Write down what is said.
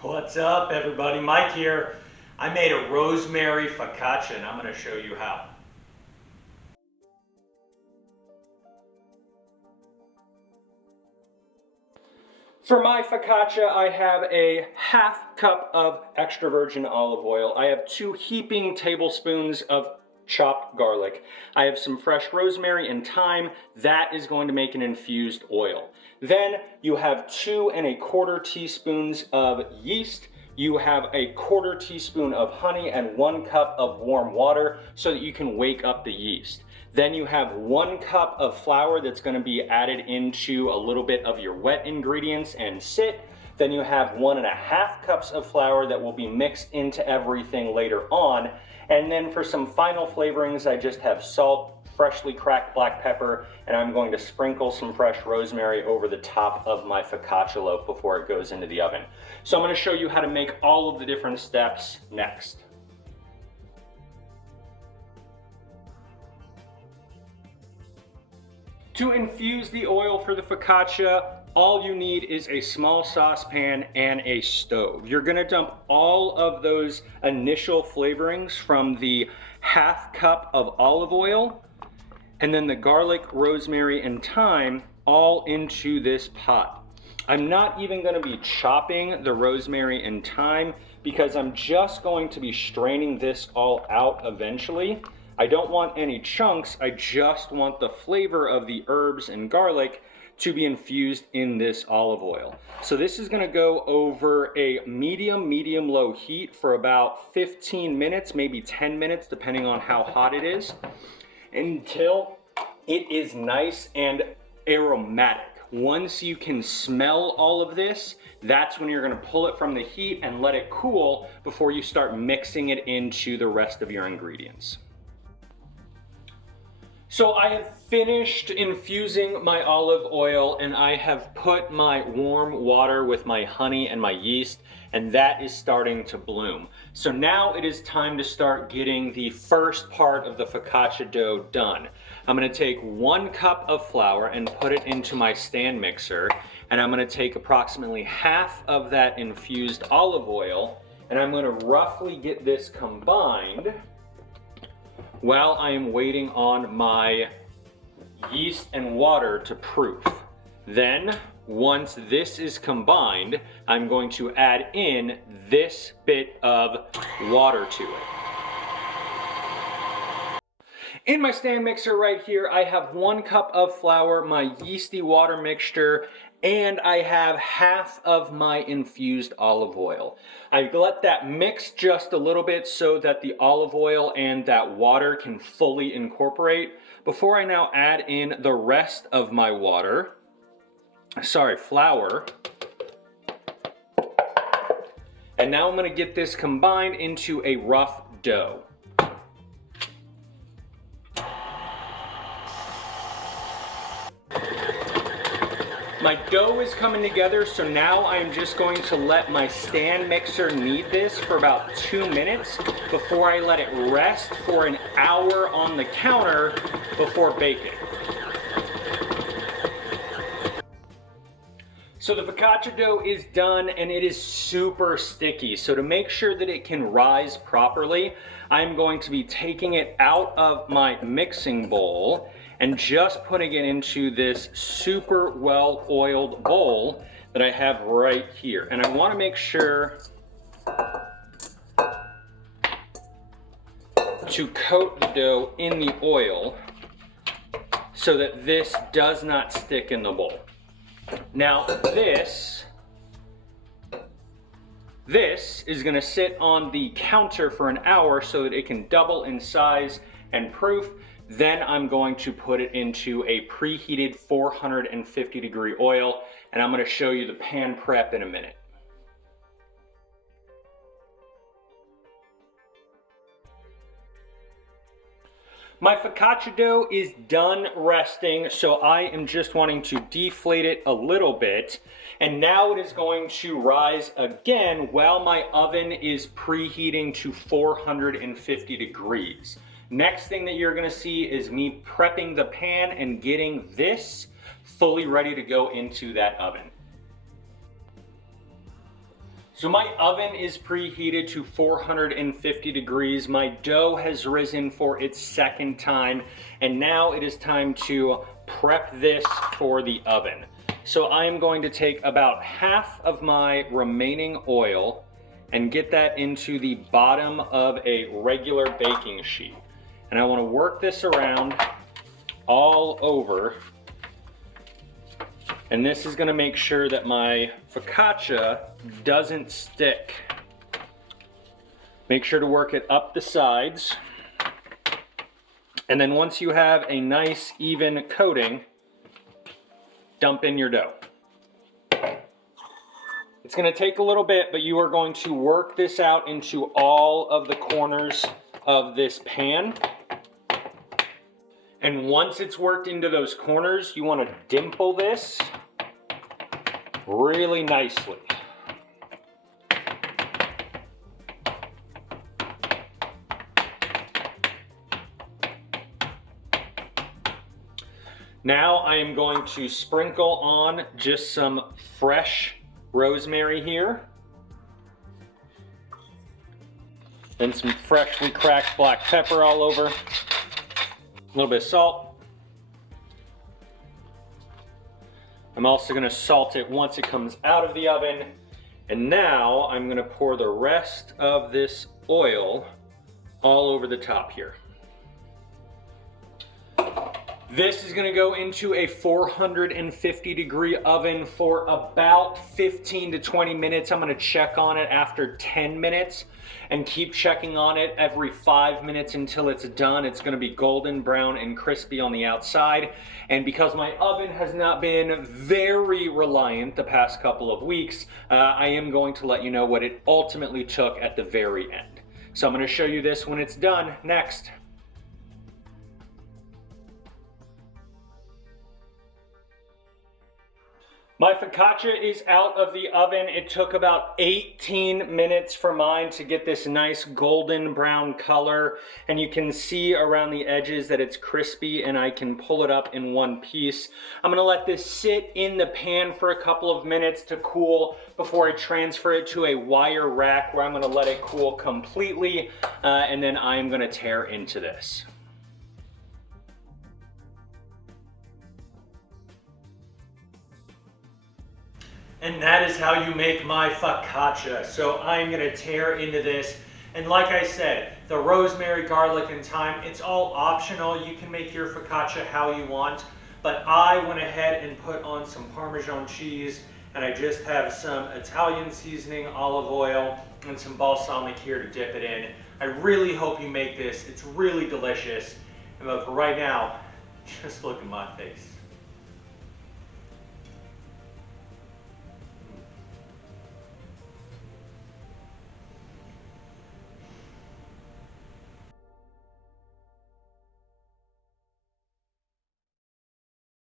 What's up, everybody? Mike here. I made a rosemary focaccia and I'm going to show you how. For my focaccia, I have a half cup of extra virgin olive oil. I have 2 heaping tablespoons of chopped garlic. I have some fresh rosemary and thyme. That is going to make an infused oil. Then you have 2 1/4 teaspoons of yeast. You have a 1/4 teaspoon of honey and 1 cup of warm water so that you can wake up the yeast. Then you have 1 cup of flour that's going to be added into a little bit of your wet ingredients and sit. Then you have 1.5 cups of flour that will be mixed into everything later on. And then for some final flavorings, I just have salt, freshly cracked black pepper, and I'm going to sprinkle some fresh rosemary over the top of my focaccia loaf before it goes into the oven. So I'm going to show you how to make all of the different steps next. To infuse the oil for the focaccia, all you need is a small saucepan and a stove. You're gonna dump all of those initial flavorings from the half cup of olive oil and then the garlic, rosemary, and thyme all into this pot. I'm not even gonna be chopping the rosemary and thyme because I'm just going to be straining this all out eventually. I don't want any chunks, I just want the flavor of the herbs and garlic to be infused in this olive oil. So this is gonna go over a medium-low heat for about 15 minutes, maybe 10 minutes, depending on how hot it is, until it is nice and aromatic. Once you can smell all of this, that's when you're gonna pull it from the heat and let it cool before you start mixing it into the rest of your ingredients. So I have finished infusing my olive oil and I have put my warm water with my honey and my yeast, and that is starting to bloom. So now it is time to start getting the first part of the focaccia dough done. I'm gonna take 1 cup of flour and put it into my stand mixer, and I'm gonna take approximately half of that infused olive oil, and I'm gonna roughly get this combined while I am waiting on my yeast and water to proof. Then, once this is combined, I'm going to add in this bit of water to it. In my stand mixer right here, I have 1 cup of flour, my yeasty water mixture, and I have half of my infused olive oil. I let that mix just a little bit so that the olive oil and that water can fully incorporate before I now add in the rest of my flour. And now I'm gonna get this combined into a rough dough. My dough is coming together, so now I am just going to let my stand mixer knead this for about 2 minutes before I let it rest for an hour on the counter before baking. So the focaccia dough is done and it is super sticky. So to make sure that it can rise properly, I'm going to be taking it out of my mixing bowl and just putting it into this super well-oiled bowl that I have right here. And I want to make sure to coat the dough in the oil so that this does not stick in the bowl. Now this is going to sit on the counter for an hour so that it can double in size and proof. Then I'm going to put it into a preheated 450 degree oil, and I'm going to show you the pan prep in a minute. My focaccia dough is done resting, so I am just wanting to deflate it a little bit. And now it is going to rise again while my oven is preheating to 450 degrees. Next thing that you're gonna see is me prepping the pan and getting this fully ready to go into that oven. So my oven is preheated to 450 degrees. My dough has risen for its second time, and now it is time to prep this for the oven. So I am going to take about half of my remaining oil and get that into the bottom of a regular baking sheet. And I want to work this around all over. And this is gonna make sure that my focaccia doesn't stick. Make sure to work it up the sides. And then once you have a nice even coating, dump in your dough. It's gonna take a little bit, but you are going to work this out into all of the corners of this pan. And once it's worked into those corners, you want to dimple this really nicely. Now I am going to sprinkle on just some fresh rosemary here. Then some freshly cracked black pepper all over. A little bit of salt. I'm also going to salt it once it comes out of the oven. And now I'm going to pour the rest of this oil all over the top here. This is going to go into a 450 degree oven for about 15 to 20 minutes. I'm going to check on it after 10 minutes and keep checking on it every 5 minutes until it's done. It's going to be golden brown and crispy on the outside. And because my oven has not been very reliant the past couple of weeks, I am going to let you know what it ultimately took at the very end. So I'm going to show you this when it's done next. My focaccia is out of the oven. It took about 18 minutes for mine to get this nice golden brown color. And you can see around the edges that it's crispy and I can pull it up in one piece. I'm gonna let this sit in the pan for a couple of minutes to cool before I transfer it to a wire rack where I'm gonna let it cool completely. And then I'm gonna tear into this. And that is how you make my focaccia. So I'm gonna tear into this. And like I said, the rosemary, garlic, and thyme, it's all optional. You can make your focaccia how you want. But I went ahead and put on some Parmesan cheese, and I just have some Italian seasoning, olive oil, and some balsamic here to dip it in. I really hope you make this. It's really delicious. But for right now, just look at my face.